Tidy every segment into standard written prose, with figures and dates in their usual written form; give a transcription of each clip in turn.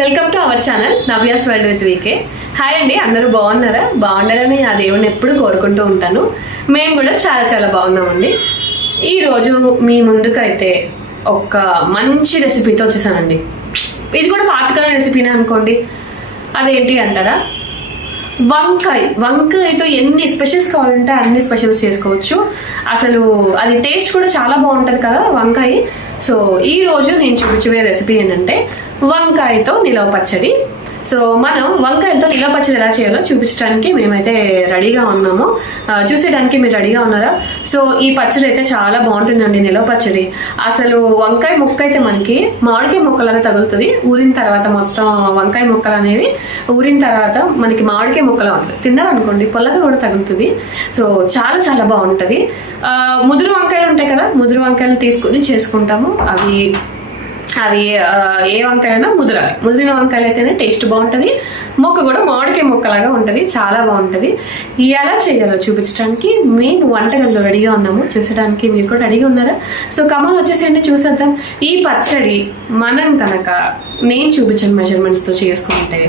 Welcome to our channel Navyas world with VK. Hi అండి, అందరూ బాగున్నారా? బాగుండాలని ఆ దేవుడిని ఎప్పుడు కోరుకుంటూ ఉంటాను. మేము కూడా చాలా చాలా బాగున్నామండి. ఈరోజు మీ ముందుకైతే ఒక మంచి రెసిపీతో వచ్చేసానండి. ఇది కూడా పాతకాలం రెసిపీనే అనుకోండి. అదేంటి అంటారా? వంకాయతో ఎన్ని స్పెషల్స్ కావాలంటే అన్ని స్పెషల్స్ చేసుకోవచ్చు. అసలు అది టేస్ట్ కూడా చాలా బాగుంటుంది కదా వంకాయ. సో ఈ రోజు నేను చూపించబోయే రెసిపీ ఏంటంటే వంకాయతో నిలవ పచ్చడి. సో మనం వంకాయలతో నిలవ పచ్చడి ఎలా చేయాలో చూపించడానికి మేమైతే రెడీగా ఉన్నాము. చూసేయడానికి మీరు రెడీగా ఉన్నారా? సో ఈ పచ్చడి అయితే చాలా బాగుంటుందండి. నిలవ పచ్చడి అసలు వంకాయ ముక్క అయితే మనకి మామిడికాయ ముక్కలాగా తగులుతుంది. ఊరిన తర్వాత మొత్తం వంకాయ ముక్కలు అనేవి ఊరిన తర్వాత మనకి మామిడికాయ ముక్కలా ఉంటుంది. తిన్నారనుకోండి పొల్లగా కూడా తగులుతుంది. సో చాలా చాలా బాగుంటుంది. ముదురు వంకాయలు ఉంటాయి కదా, ముదురు వంకాయలు తీసుకుని చేసుకుంటాము. అవి ఏ వంకాయలైనా ముదిరిన వంకాయలు అయితేనే టేస్ట్ బాగుంటుంది. ముక్క కూడా మామిడికాయ ముక్కలాగా ఉంటుంది, చాలా బాగుంటుంది. ఎలా చేయాలో చూపించడానికి మేము వంటగదిలో రెడీగా ఉన్నాము. చూసడానికి మీరు కూడా రెడీగా ఉన్నారా? సో కమాల్ వచ్చేసేయండి, చూసేద్దాం. ఈ పచ్చడి మనం కనుక నేను చూపించిన మెజర్మెంట్స్తో చేసుకుంటే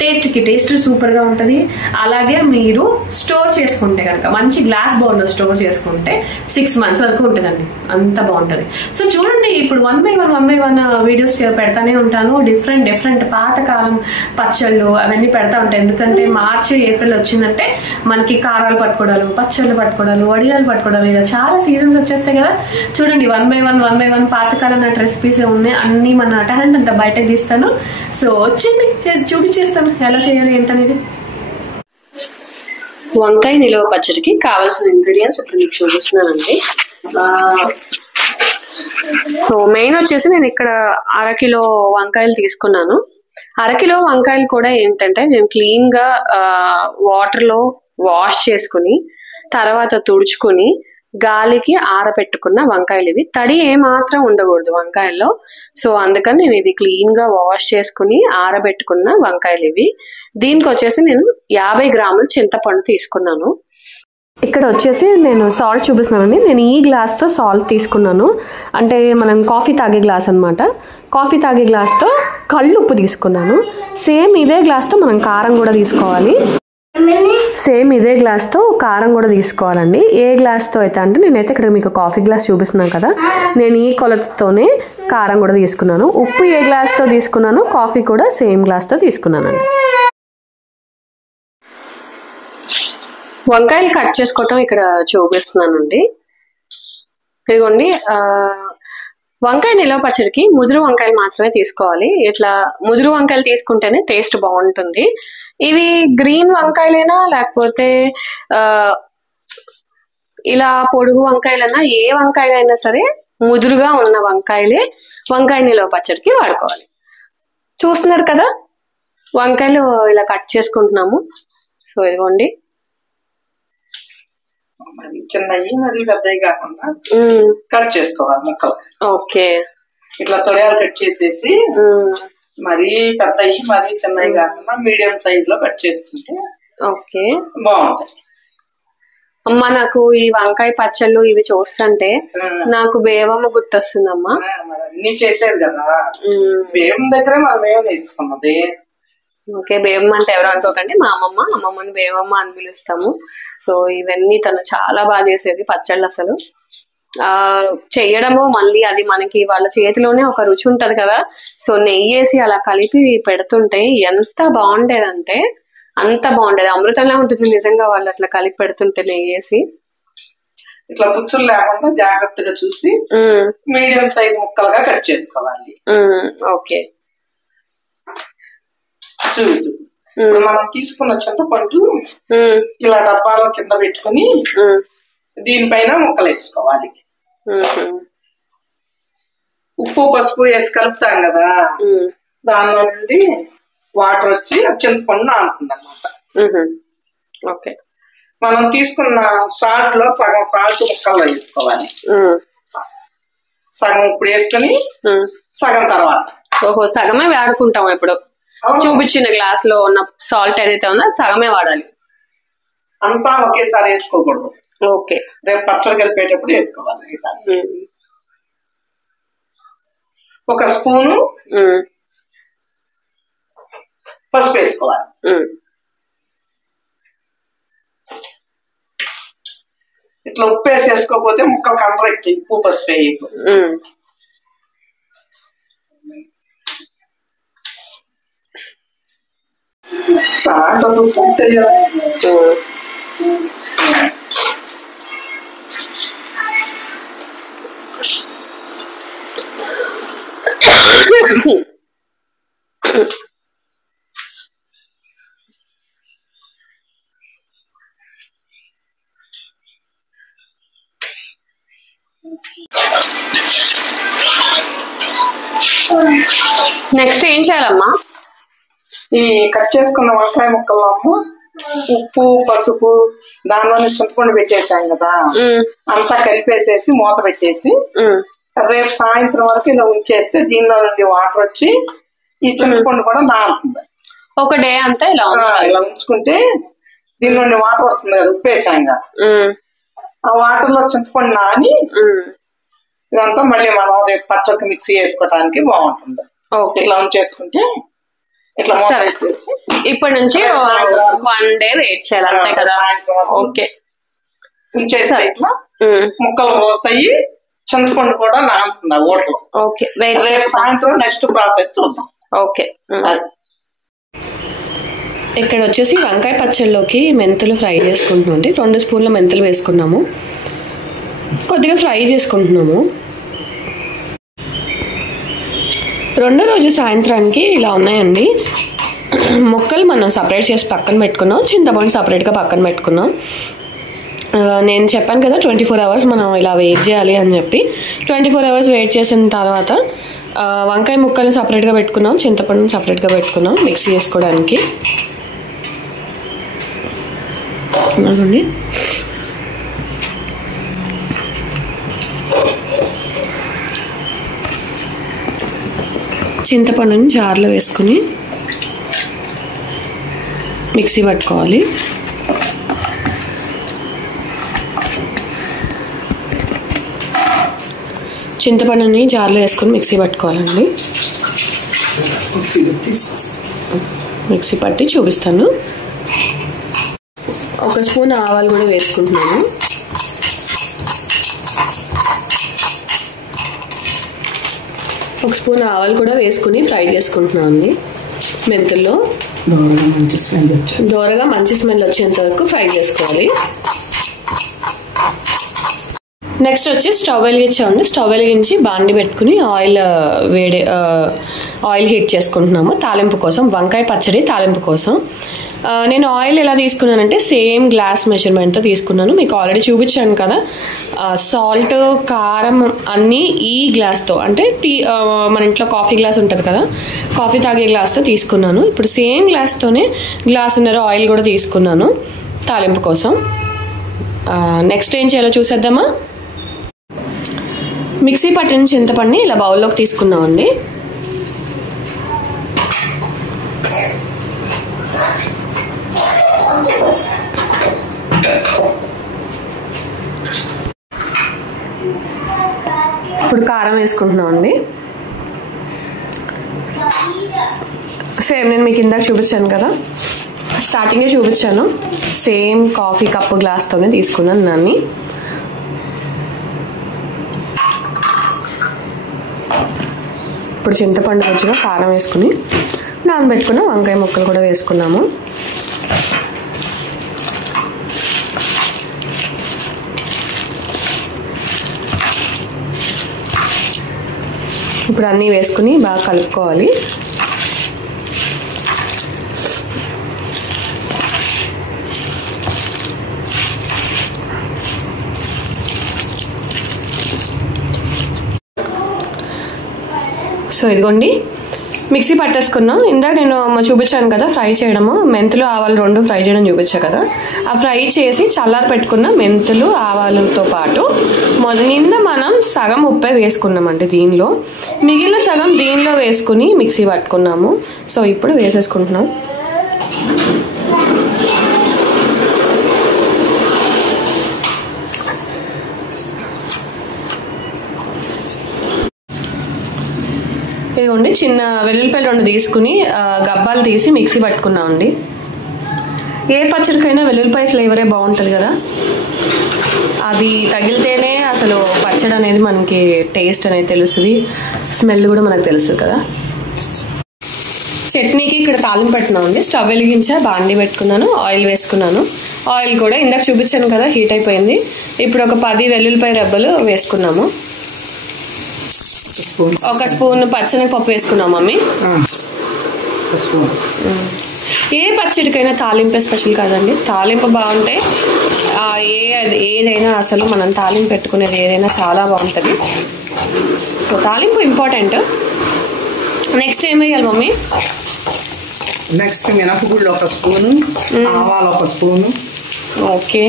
టేస్ట్ సూపర్గా ఉంటుంది. అలాగే మీరు స్టోర్ చేసుకుంటే కనుక మంచి గ్లాస్ బౌల్లో స్టోర్ చేసుకుంటే 6 months వరకు ఉంటుందండి. అంత బాగుంటుంది. సో చూడండి, ఇప్పుడు వన్ బై వన్ వీడియోస్ పెడతానే ఉంటాను. డిఫరెంట్ పాతకాలం పచ్చళ్ళు అవన్నీ పెడతా ఉంటాయి. ఎందుకంటే మార్చి ఏప్రిల్ వచ్చిందంటే మనకి కారాలు పట్టుకోవడాలు, పచ్చళ్ళు పట్టుకోవడాలు, వడియాలు పట్టుకోవడాలు, ఇలా చాలా సీజన్స్ వచ్చేస్తాయి కదా. చూడండి, వన్ బై వన్ పాతకాలం నాటి రెసిపీస్ ఉన్నాయి. అన్ని మన టాలెంట్ అంతా బయటకు తీస్తాను. సో వచ్చింది చూపించేస్తాను ఎలా చేయాలి ఏంటనేది. వంకాయ నిలవ పచ్చడికి కావాల్సిన ఇంగ్రీడియంట్స్ ఇప్పుడు మీకు చూపిస్తున్నానండి. సో మెయిన్ వచ్చేసి నేను ఇక్కడ 1/2 కిలో వంకాయలు తీసుకున్నాను. 1/2 కిలో వంకాయలు కూడా ఏంటంటే నేను క్లీన్ గా వాటర్ లో వాష్ చేసుకుని తర్వాత తుడుచుకుని గాలికి ఆరబెట్టుకున్న వంకాయలు ఇవి. తడి ఏమాత్రం ఉండకూడదు వంకాయల్లో. సో అందుకని నేను ఇది క్లీన్ గా వాష్ చేసుకుని ఆరబెట్టుకున్న వంకాయలు ఇవి. దీనికి వచ్చేసి నేను 50 గ్రాముల చింతపండు తీసుకున్నాను. ఇక్కడ వచ్చేసి నేను సాల్ట్ చూపిస్తున్నానండి. నేను ఈ గ్లాస్తో సాల్ట్ తీసుకున్నాను. అంటే మనం కాఫీ తాగే గ్లాస్ అనమాట. కాఫీ తాగే గ్లాస్తో కళ్ళుప్పు తీసుకున్నాను. సేమ్ ఇదే గ్లాస్తో మనం కారం కూడా తీసుకోవాలి. తీసుకోవాలండి. ఏ గ్లాస్తో అయితే అంటే నేనైతే ఇక్కడ మీకు కాఫీ గ్లాస్ చూపిస్తున్నాను కదా, నేను ఈ కొలతతోనే కారం కూడా తీసుకున్నాను. ఉప్పు ఏ గ్లాస్తో తీసుకున్నాను, కాఫీ కూడా సేమ్ గ్లాస్తో తీసుకున్నానండి. వంకాయలు కట్ చేసుకోవటం ఇక్కడ చూపిస్తున్నానండి. ఇదిగోండి, వంకాయ నిలవ పచ్చడికి ముదురు వంకాయలు మాత్రమే తీసుకోవాలి. ఇట్లా ముదురు వంకాయలు తీసుకుంటేనే టేస్ట్ బాగుంటుంది. ఇవి గ్రీన్ వంకాయలైనా లేకపోతే ఇలా పొడుగు వంకాయలైనా ఏ వంకాయలైనా సరే ముదురుగా ఉన్న వంకాయలే వంకాయ నిలవ పచ్చడికి వాడుకోవాలి. చూస్తున్నారు కదా, వంకాయలు ఇలా కట్ చేసుకుంటున్నాము. సో ఇదిగోండి, చిన్నవి మరి పెద్దవి కాకుండా కట్ చేసుకోవాలి ముక్కలు. ఓకే, ఇట్లా తొడయాలు కట్ చేసేసి మరి పెద్దవి మరి చిన్నవి కాకుండా మీడియం సైజ్ లో కట్ చేసుకుంటే ఓకే బాగుంటాయి. అమ్మ, నాకు ఈ వంకాయ పచ్చళ్ళు ఇవి చూస్తుంటే నాకు బేవమ్మ గుర్తొస్తుందమ్మా. అన్ని చేసేది కదా, బేవం దగ్గర మనం ఏమో నేర్చుకున్నది. ఓకే, బేవమ్మ అంటే ఎవరు అనుకోకండి, మా అమ్మమ్మని బేవమ్మ అని పిలుస్తాము. సో ఇవన్నీ తను చాలా బాగా చేసేది పచ్చళ్ళు. అసలు చెయ్యడము మళ్ళీ అది మనకి వాళ్ళ చేతిలోనే ఒక రుచి ఉంటది కదా. సో నెయ్యి వేసి అలా కలిపి పెడుతుంటే ఎంత బాగుండేదంటే అంత బాగుండేది, అమృతంలా ఉంటుంది నిజంగా. వాళ్ళు అట్లా కలిపి పెడుతుంటే నెయ్యి వేసి ఇట్లా పుచ్చులు లేకుండా జాగ్రత్తగా చూసి మీడియం సైజ్ ముక్కలుగా కట్ చేసుకోవాలి. ఓకే, చూడు మనం తీసుకున్న చింతపండు ఇలా డబ్బాలో కింద పెట్టుకుని దీనిపైన ముక్కలు వేసుకోవాలి. ఉప్పు పసుపు వేసి కలుపుతాం కదా, దానిలో నుండి వాటర్ వచ్చి చింతపండు నానుతుంది అన్నమాట. ఓకే, మనం తీసుకున్న సాల్ట్ లో సగం సాల్ట్ ముక్కల్లో వేసుకోవాలి. సగం ఇప్పుడు వేసుకుని సగం తర్వాత. ఓహో, సగమే వాడుకుంటాం. ఇప్పుడు చూపించిన గ్లాస్ లో ఉన్న సాల్ట్ ఏదైతే ఉందో సగమే వాడాలి, అంతా ఒకేసారి వేసుకోకూడదు. ఓకే, రేపు పచ్చడి కలిపేటప్పుడు వేసుకోవాలి. ఒక స్పూను పసుపు వేసుకోవాలి. ఇట్లా ఉప్పు వేసి వేసుకోకపోతే ముక్కలు కండ్రెక్కి ఉప్పు పసుపు వేయకు. చాలా సూపర్ ఉంటాయి కదా. నెక్స్ట్ ఏం చేయాలమ్మా? ఈ కట్ చేసుకున్న వంకాయ ముక్కలు అమ్మ ఉప్పు పసుపు దానిలోనే చింతపండు పెట్టేసాం కదా, అంతా కలిపేసేసి మూత పెట్టేసి రేపు సాయంత్రం వరకు ఇలా ఉంచేస్తే దీనిలో నుండి వాటర్ వచ్చి ఈ చింతపండు కూడా నానుతుంది. ఒక డే అంతా ఇలా ఉంచుకుంటే దీని నుండి వాటర్ వస్తుంది కదా, ఉప్పేసాం కదా, ఆ వాటర్ లో చింతపండు నాని ఇదంతా మళ్ళీ మనం రేపు పచ్చడికి మిక్సీ చేసుకోవడానికి బాగుంటుంది. ఇట్లా ఉంచేసుకుంటే ఇట్లా ఇప్పటి నుంచి 1 డే వెయిట్ చేయాలి అంతే కదా. ఓకే, ఉంచేసి ఇట్లా ముక్కలు పోతాయి, చింతపండు కూడా నానుతుంది ఆ ఓట్లో. ఓకే, రేపు సాయంత్రం నెక్స్ట్ ప్రాసెస్ చూద్దాం. ఓకే, ఇక్కడ వచ్చేసి వంకాయ పచ్చడిలోకి మెంతులు ఫ్రై చేసుకుంటున్నాం. 2 స్పూన్ల మెంతులు వేసుకున్నాము, కొద్దిగా ఫ్రై చేసుకుంటున్నాము. రెండో రోజు సాయంత్రానికి ఇలా ఉన్నాయండి ముక్కలు. మనం సపరేట్ చేసి పక్కన పెట్టుకున్నాం, చింతపండు సపరేట్గా పక్కన పెట్టుకున్నాం. నేను చెప్పాను కదా 24 అవర్స్ మనం ఇలా వెయిట్ చేయాలి అని చెప్పి. 24 అవర్స్ వెయిట్ చేసిన తర్వాత వంకాయ ముక్కల్ని సపరేట్గా పెట్టుకున్నాం, చింతపండుని సపరేట్గా పెట్టుకున్నాం మిక్సీ చేసుకోవడానికి. అదండి చింతపండుని జార్లో వేసుకుని మిక్సీ పట్టుకోవాలి. చింతపండుని జార్లో వేసుకొని మిక్సీ పట్టుకోవాలండి. మిక్సీ పట్టి చూపిస్తాను. 1 స్పూన్ ఆవాలు కూడా వేసుకుంటున్నాను. ఒక స్పూన్ ఆవాలు కూడా వేసుకుని ఫ్రై చేసుకుంటున్నాను అండి. మెంతుల్లో దోరగా మంచి స్మెల్ వచ్చేంత వరకు ఫ్రై చేసుకోవాలి. నెక్స్ట్ వచ్చి స్టవ్ వెలిగించామండి. స్టవ్ వెలిగించి బాండి పెట్టుకుని ఆయిల్ హీట్ చేసుకుంటున్నాము తాలింపు కోసం, వంకాయ పచ్చడి తాలింపు కోసం. నేను ఆయిల్ ఎలా తీసుకున్నానంటే సేమ్ గ్లాస్ మెజర్మెంట్తో తీసుకున్నాను. మీకు ఆల్రెడీ చూపించాను కదా. సాల్ట్ కారం అన్నీ ఈ గ్లాస్తో, అంటే మన ఇంట్లో కాఫీ గ్లాస్ ఉంటుంది కదా, కాఫీ తాగే గ్లాస్తో తీసుకున్నాను. ఇప్పుడు సేమ్ గ్లాస్తోనే గ్లాసున్నర ఆయిల్ కూడా తీసుకున్నాను తాలింపు కోసం. నెక్స్ట్ ఏం చేయాలో చూసేద్దామా. మిక్సీ పట్టిన చింతపండుని ఇలా బౌల్లోకి తీసుకున్నామండి. ఇప్పుడు కారం వేసుకుంటున్నామండి. సేమ్ నేను మీకు ఇందాక చూపించాను కదా, స్టార్టింగే చూపించాను, సేమ్ కాఫీ కప్పు గ్లాస్తోనే తీసుకున్నాను దాన్ని. ఇప్పుడు చింతపండు కొంచెం కారం వేసుకుని నానబెట్టుకున్న వంకాయ ముక్కలు కూడా వేసుకున్నాము. ఇప్పుడు అన్నీ వేసుకుని బాగా కలుపుకోవాలి. సో ఇదిగోండి మిక్సీ పట్టేసుకున్నాం. ఇందాక నేను చూపించాను కదా ఫ్రై చేయడము, మెంతులు ఆవాలు 2 ఫ్రై చేయడం చూపించాను కదా. ఆ ఫ్రై చేసి చల్లారి పెట్టుకున్న మెంతులు ఆవాలతో పాటు నిన్న మనం సగం ఉప్పే వేసుకున్నామండి దీనిలో, మిగిలిన సగం దీనిలో వేసుకుని మిక్సీ పట్టుకున్నాము. సో ఇప్పుడు వేసేసుకుంటున్నాం. ఇదిగోండి చిన్న వెల్లుల్లిపాయలు 2 తీసుకుని గబ్బాలు తీసి మిక్సీ పట్టుకున్నామండి. ఏ పచ్చడికైనా వెల్లుల్లిపాయ ఫ్లేవరే బాగుంటుంది కదా, అది తగిలితేనే అసలు పచ్చడి అనేది మనకి టేస్ట్ అనేది తెలుస్తుంది, స్మెల్ కూడా మనకు తెలుస్తుంది కదా. చట్నీకి ఇక్కడ తాలింపు పెట్టినామండి. స్టవ్ వెలిగించా, బాండి పెట్టుకున్నాను, ఆయిల్ వేసుకున్నాను. ఆయిల్ కూడా ఇందాక చూపించాను కదా హీట్ అయిపోయింది. ఇప్పుడు ఒక 10 వెల్లుల్లిపాయ రెబ్బలు వేసుకున్నాము. 1 స్పూన్ పచ్చనగపప్పు వేసుకున్నాం మమ్మీ. ఏ పచ్చడికైనా తాలింపే స్పెషల్ కాదండి, తాలింపు బాగుంటే ఏదైనా అసలు మనం తాలింపు పెట్టుకునేది ఏదైనా చాలా బాగుంటుంది. సో తాలింపు ఇంపార్టెంట్. నెక్స్ట్ ఏం వేయాలి మమ్మీ? నెక్స్ట్ మినపగుళ్ళు 1 స్పూను, ఆవాలు 1 స్పూను. ఓకే,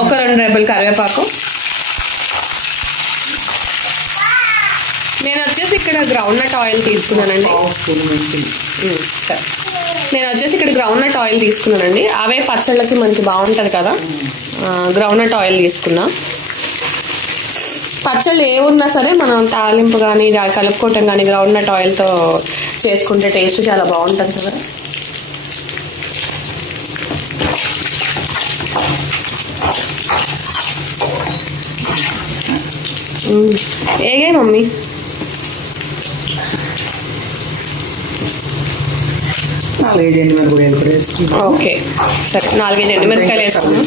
ఒక 2 రెబ్బలు కరివేపాకు. నేను వచ్చేసి ఇక్కడ గ్రౌండ్ నట్ ఆయిల్ తీసుకున్నానండి. సరే, నేను వచ్చేసి ఇక్కడ గ్రౌండ్ నట్ ఆయిల్ తీసుకున్నానండి. అవే పచ్చళ్ళకి మనకి బాగుంటుంది కదా, గ్రౌండ్ నట్ ఆయిల్ తీసుకున్నా. పచ్చళ్ళు ఏ ఉన్నా సరే మనం తాలింపు కానీ కలుపుకోవటం కానీ గ్రౌండ్ నట్ ఆయిల్తో చేసుకుంటే టేస్ట్ చాలా బాగుంటుంది కదా. ఏగే మమ్మీ? ఓకే సరే, 4-5 ఎండుమిరపకాయలు వేసుకున్నాం.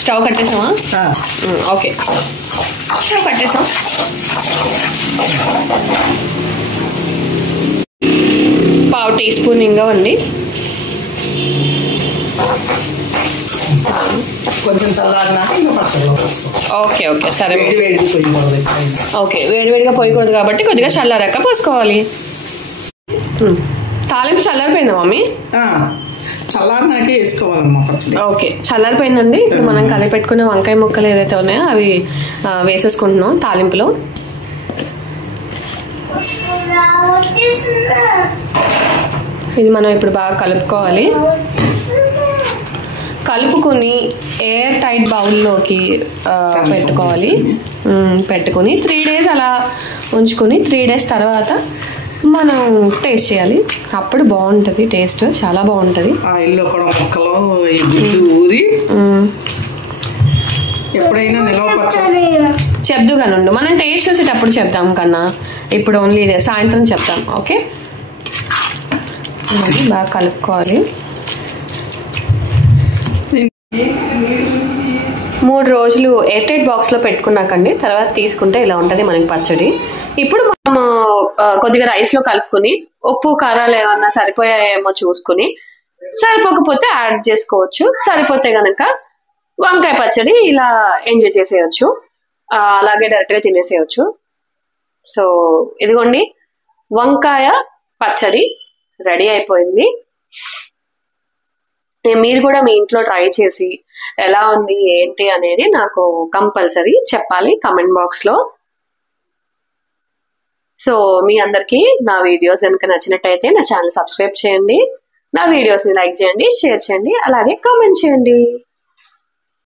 స్టవ్ కట్టేసామా? ఓకే, స్టవ్ కట్టేసాం. పావు టీ స్పూన్ ఇంగవండి. కొంచెం ఓకే ఓకే సరే. ఓకే, వేడివేడిగా పోయకూడదు కాబట్టి కొద్దిగా చల్లారాక పోసుకోవాలి. తాలింపు చల్లారిపోయిందా మమ్మీ? చల్లారినాకే వేసుకోవాలమ్మా పచ్చడి. ఓకే, చల్లారిపోయిందండి. ఇప్పుడు మనం కలిపి పెట్టుకునే వంకాయ ముక్కలు ఏదైతే ఉన్నాయో అవి వేసేసుకుంటున్నాం తాలింపులో. ఇది మనం ఇప్పుడు బాగా కలుపుకోవాలి. కలుపుకొని ఎయిర్ టైట్ బౌల్లోకి పెట్టుకోవాలి. పెట్టుకుని 3 days అలా ఉంచుకొని 3 days తర్వాత మనం టేస్ట్ చేయాలి. అప్పుడు బాగుంటుంది, టేస్ట్ చాలా బాగుంటుంది. ఆయిల్లో కూడా ముక్కలు గుజ్జు ఊరి ఎప్పుడైనా నిలవ పచ్చడి చెప్దు కానుండు. మనం టేస్ట్ వచ్చేటప్పుడు చెప్తాం కన్నా, ఇప్పుడు ఓన్లీ సాయంత్రం చెప్తాం. ఓకే, బాగా కలుపుకోవాలి. 3 రోజులు ఎయిర్ టైట్ బాక్స్లో పెట్టుకున్నాకండి తర్వాత తీసుకుంటే ఇలా ఉంటుంది మనకి పచ్చడి. ఇప్పుడు మనము కొద్దిగా రైస్లో కలుపుకొని ఉప్పు కారాలు ఏమన్నా సరిపోయాయేమో చూసుకుని, సరిపోకపోతే యాడ్ చేసుకోవచ్చు. సరిపోతే గనక వంకాయ పచ్చడి ఇలా ఎంజాయ్ చేసేయచ్చు, అలాగే డైరెక్ట్గా తినేసేయచ్చు. సో ఇదిగోండి వంకాయ పచ్చడి రెడీ అయిపోయింది. మీరు కూడా మీ ఇంట్లో ట్రై చేసి ఎలా ఉంది ఏంటి అనేది నాకు కంపల్సరీ చెప్పాలి కమెంట్ బాక్స్లో. సో మీ అందరికీ నా వీడియోస్ కనుక నచ్చినట్టయితే నా ఛానల్ సబ్స్క్రైబ్ చేయండి, నా వీడియోస్ని లైక్ చేయండి, షేర్ చేయండి, అలాగే కామెంట్ చేయండి.